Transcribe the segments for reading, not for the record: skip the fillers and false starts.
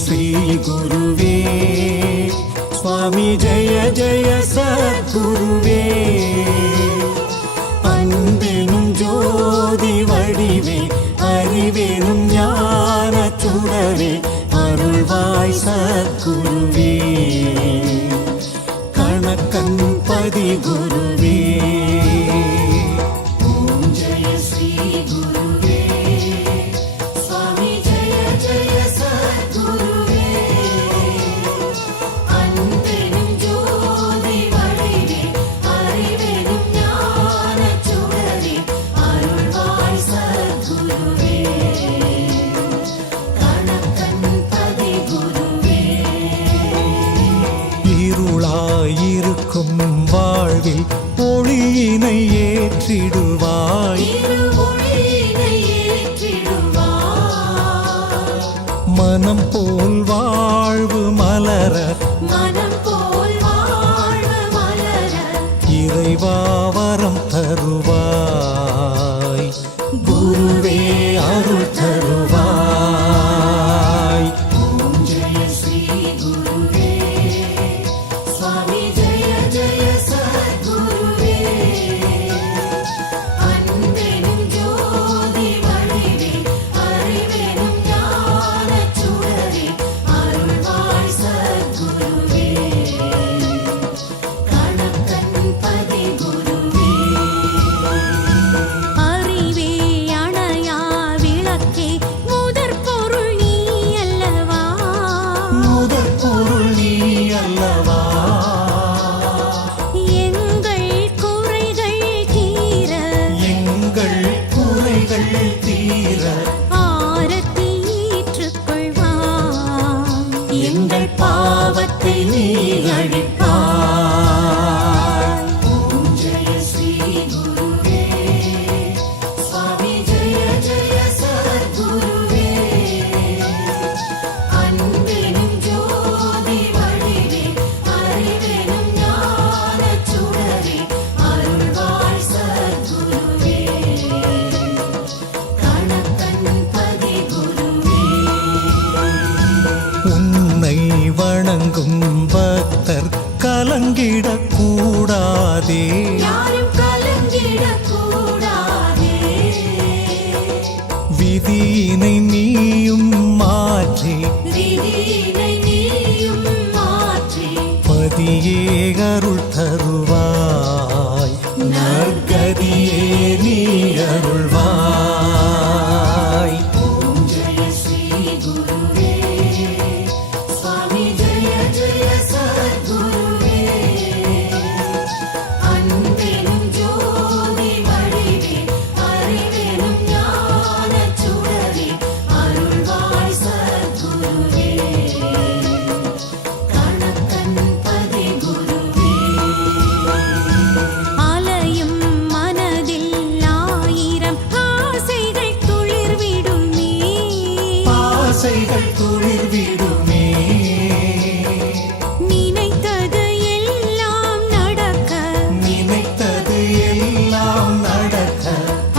श्री गुरुवे स्वामी जय जय सद्गुरुवे அன்பெனும் ஜோதி வடிவே அறிவெனும் ஞான சுடரே அருள்வாய் சத்குருவே கணக்கன் பதி குருவே வாழ்வில் ஒளியினை ஏற்றிடுவாய் மனம் போல் வாழ்வு மலர இறைவா வரம் தருவாய் குருவே அருள் தருவாய் பாவத்தை நீ அழிப்பாய். ஓம் ஜெய ஸ்ரீ குருவே சுவாமி ஜெய ஜெய சத்குருவே அன்பெனும் ஜோதி வடிவே அறிவெனும் ஞான சுடரே அருள்வாய் சத்குருவே கணக்கன் பதி குருவே. உன்னை வணங்கும் பக்தர் கலங்கிடக் கூடாதே, யாரும் கலங்கிடக் கூடாதே. விதியினை நீயும் மாற்றி பதியே அருள் தருவாய், நற்கதியே நீ அருள்வாய். ஓம் ஜெய ஸ்ரீ குருவே சுவாமி ஜெய ஜெய சத்குருவே அன்பெனும் ஜோதி வடிவே அறிவெனும் ஞான சுடரே ஆசைகள் துளிர்விடுமே. நினைத்தது எல்லாம் நடக்க நினைத்தது எல்லாம் நடக்க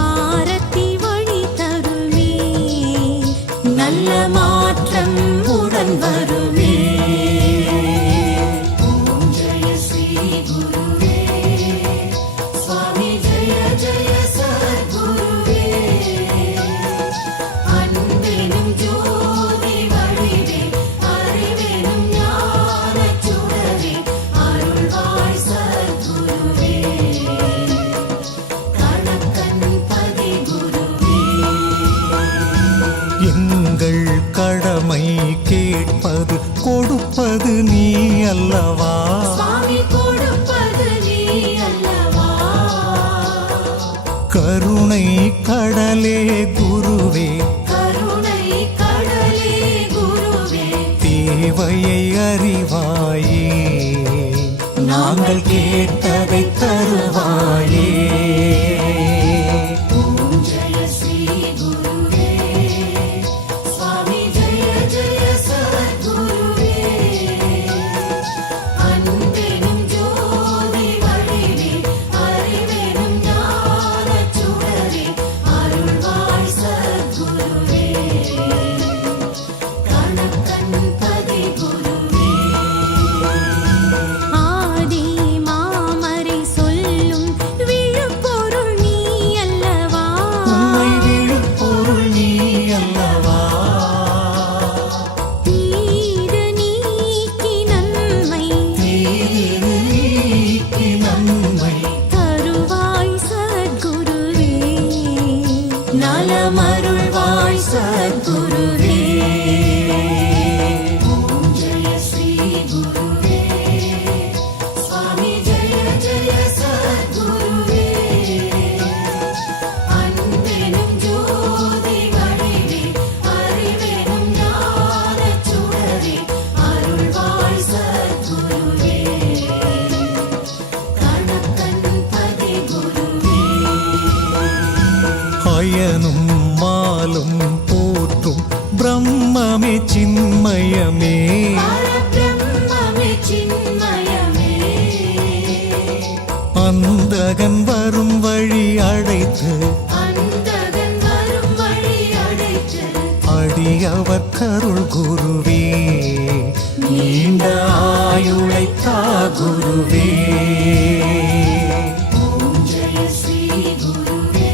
ஆரத்தி வழி தருமே. நல்ல மாற்றம் உடன் வருமே. ஓம் ஜெய ஸ்ரீ குருவே சுவாமி ஜெய ஜெய சத்குருவே அன்பெனும் ஜோதி வடிவே அறிவெனும் ஞானச் சுடரே அருள்வாய் சத்குருவே கணக்கன் பதி குருவே எங்கள் கடமை கேட்பது கொடுப்பது நீ அல்லவா. சுவாமி கொடுப்பது நீ அல்லவா கருணை கடலே குருவே கருணை கடலே குருவே தேவையை அறிவாயே. நாங்கள் கேட்டதை தருவாயே. ஓம் ஜெய ஸ்ரீ குருவே சுவாமி ஜெய ஜெய சத்குருவே அன்பெனும் ஜோதி வடிவே அறிவெனும் ஞானச் சுடரே அருள்வாய் சத்குருவே கணக்கன் பதி குருவே ஆதி மாமரை சொல்லும் விழுப்பொருள் நீ அல்லவா. உண்மை விழுப்பொருள் நீ அல்லவா. தீது நீக்கி நன்மை தீது நீக்கி நன்மை தருவாய் சத்குருவே. நலமருள்வாய் சத்குருவே. ஓம் ஜெய ஸ்ரீ குருவே சுவாமி ஜெய ஜெய சத்குருவே அன்பெனும் ஜோதி வடிவே அறிவெனும் ஞானச் சுடரே அருள்வாய் சத்குருவே கணக்கன் பதி குருவே அயனும் மாலும் போற்றும் பிரம்மமே சின்மயமே. பரபிரம்மமே சின்மயமே அந்தகன் வரும் வழி அடைத்து அந்தகன் வரும் வழி அடைத்து அடியவர் கருள் குருவே. நீண்ட ஆயுளை தா குருவே. ஓம் ஜெய ஸ்ரீ குருவே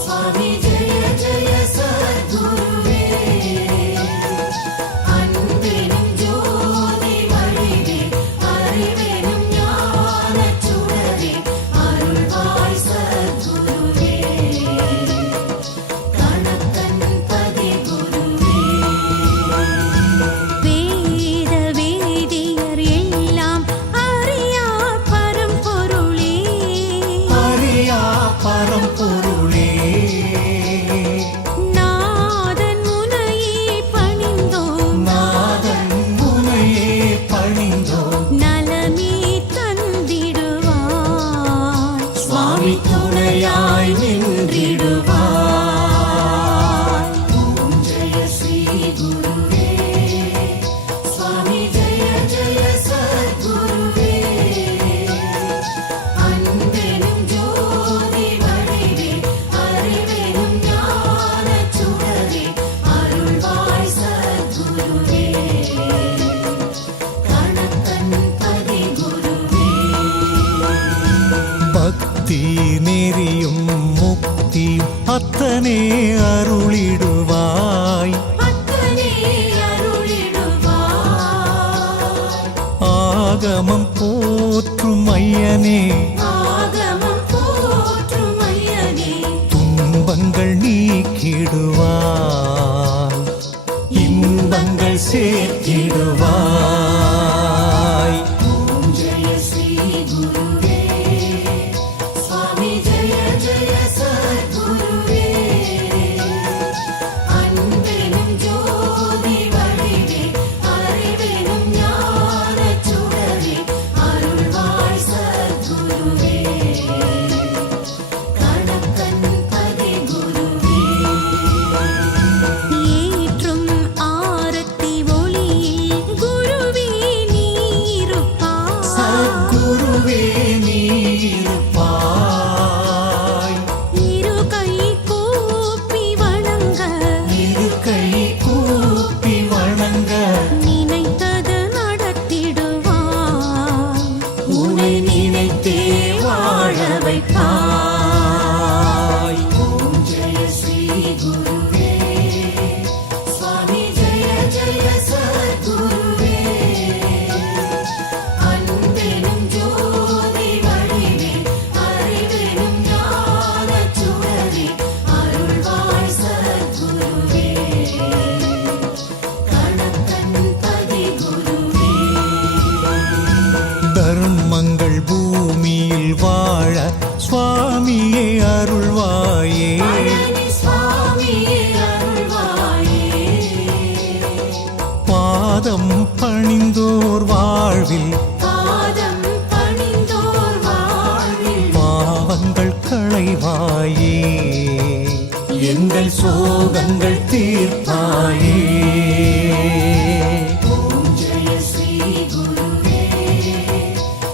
சுவாமி ஜெய ஜெய சத்குருவே அன்பெனும் ஜோதி வடிவே அறிவெனும் ஞானச் சுடரே அருள்வாய் சத்குருவே கணக்கன் பதி குருவே வேத வேதியர் எல்லாம் அறியா பரம்பொருளே. அறியா பரம்பொருளே நாதன் முனையே பணிந்தோம் நாதன் முனையே பணிந்தோ. நலமே தந்திடுவாய். சுவாமி துணையாய் நின்றிடுவாய். ஓம் ஜெய ஸ்ரீ குருவே சுவாமி ஜெய ஜெய சத்குருவே அன்பெனும் ஜோதி வடிவே அறிவெனும் ஞானச் சுடரே அருள்வாய் சத்குருவே கணக்கன் பதி குருவே பக்தி நெறியும் முக்தி அத்தனே அருளிடுவாய். அத்தனே அருளிடுவாய் ஆகமம் போற்றும் ஐயனே ஆகமம் போற்றும் ஐயனே துன்பங்கள் நீக்கிடுவாய். இன்பங்கள் சேர்த்திடுவாய். ஓம் ஜெய ஸ்ரீ குருவே சுவாமி ஜெய ஜெய சத்குருவே அன்பெனும் ஜோதி வடிவே அறிவெனும் ஞானச் சுடரே அருள்வாய் சத்குருவே எங்கள் சோகங்கள் தீர்ப்பாயே. ஓம் ஜெய ஸ்ரீ குருவே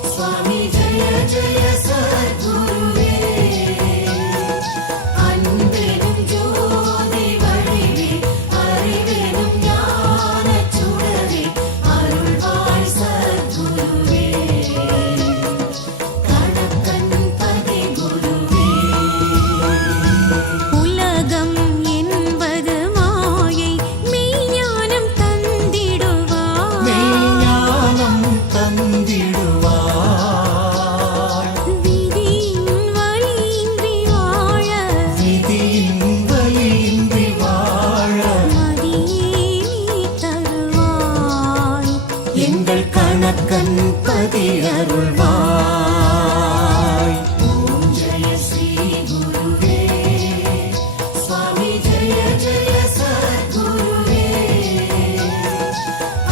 சுவாமி ஜெய ஜெய சத்குருவே அன்பெனும் ஜோதி வடிவே அறிவெனும் ஞானச் சுடரே அருள்வாய் சத்குருவே கணக்கன் பதி குருவே உலகம் என்பது மாயை மெய்ஞானம் தந்திடுவாய். மெய்ஞானம் தந்திடுவாய். விதியின் வழியின்றி வாழ விதியின் வலியின்றி வாழ மதியே நீ தருவாய். எங்கள் கணக்கன் பதி அருள்வாய். ஓம் ஜெய ஸ்ரீ குருவே சுவாமி ஜெய ஜெய சத்குருவே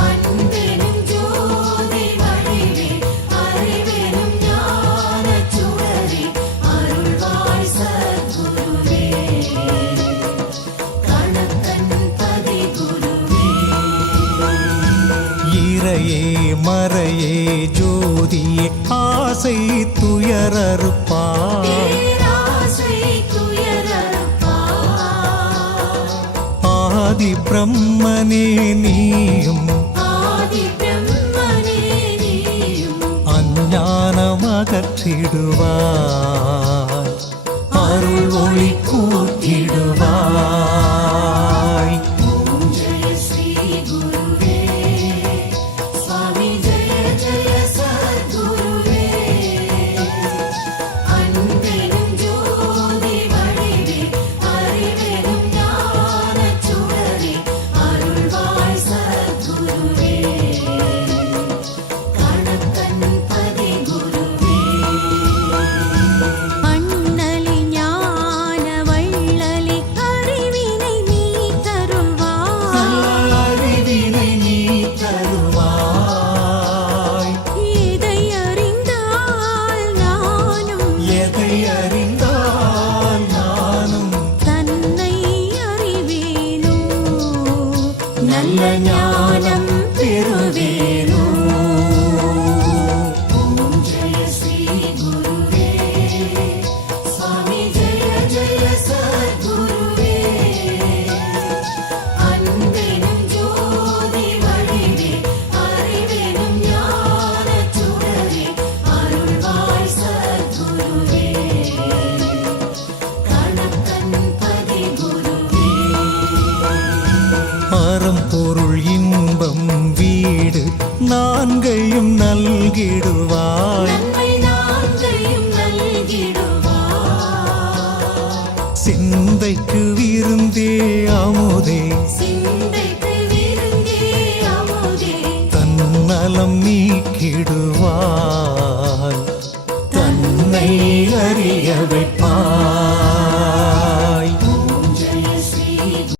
அன்பெனும் ஜோதி வடிவே அறிவெனும் ஞானச் சுடரே அருள்வாய் சத்குருவே கணக்கன் பதி குருவே இறையே மறையே ஜோதியே ஆசை துயரறுப்பாய். பேராசை துயரறுப்பாய் ஆதி பிரம்மனே நீயும் ஆதி பிரம்மனே நீயும் அஞ்ஞானம் அகற்றிடுவாய். அருள் ஒளி கூட்டிடுவாய். ஓம் ஜெய ஸ்ரீ குருவே சுவாமி ஜெய ஜெய சத்குருவே அன்பெனும் ஜோதி வடிவே அறிவெனும் ஞானச் சுடரே அருள்வாய் சத்குருவே கணக்கன் பதி குருவே அண்ணலி ஞான வள்ளலி அறிவினை நீ தருவாய். அறிவினை நீ தருவாய். எதை அறிந்தால் நானும் எதை அறிந்தால் நானும் தன்னை அறிவேனோ. நல்ல ஞானம் பெறுவேனோ. ஓம் ஜெய ஸ்ரீ குருவே சுவாமி ஜெய ஜெய சத்குருவே அன்பெனும் ஜோதி வடிவே அறிவெனும் ஞானச் சுடரே அருள்வாய் சத்குருவே கணக்கன் பதி குருவே அறம் பொருள் இன்பம் வீடு நான்கையும் நல்கிடுவாய். நன்மை நான்கையும் நல்கிடுவாய் சிந்தைக்கு விருந்தே அமுதே சிந்தைக்கு விருந்தே அமுதே தன்னலம் நீக்கிடுவாய். தன்னை அறிய வைப்பாய்.